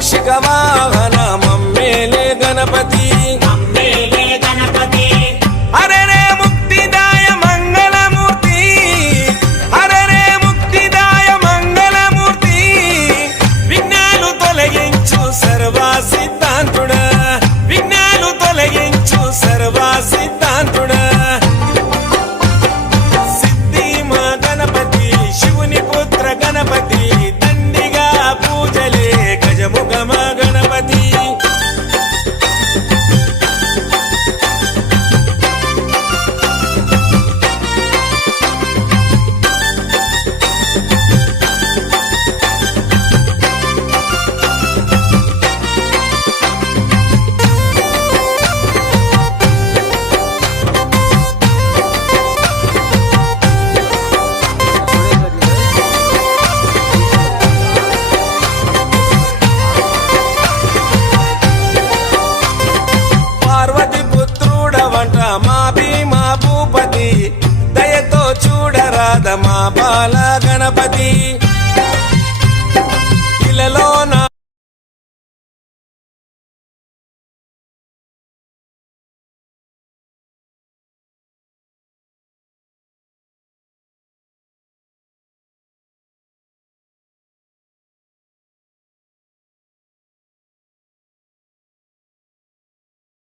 మూషిక వాహన మమ్మేలే గణపతి హరే రే ముక్తిదాయ మంగళమూర్తి హరే రే ముక్తిదాయ మంగళమూర్తి విఘ్నాలు తొలగించు సర్వా సిద్ధాంతుడా విఘ్నాలు తొలగించు సర్వా సిద్ధాంతుడా సిద్ధి మా గణపతి శివుని పుత్ర గణపతి దండిగా పూజలే గజముఖ మా గణపతి పార్వతి పుత్రుడవంట మా భీమా భూపతి దయతో చూడరాద మా బాల గణపతి ఇలలో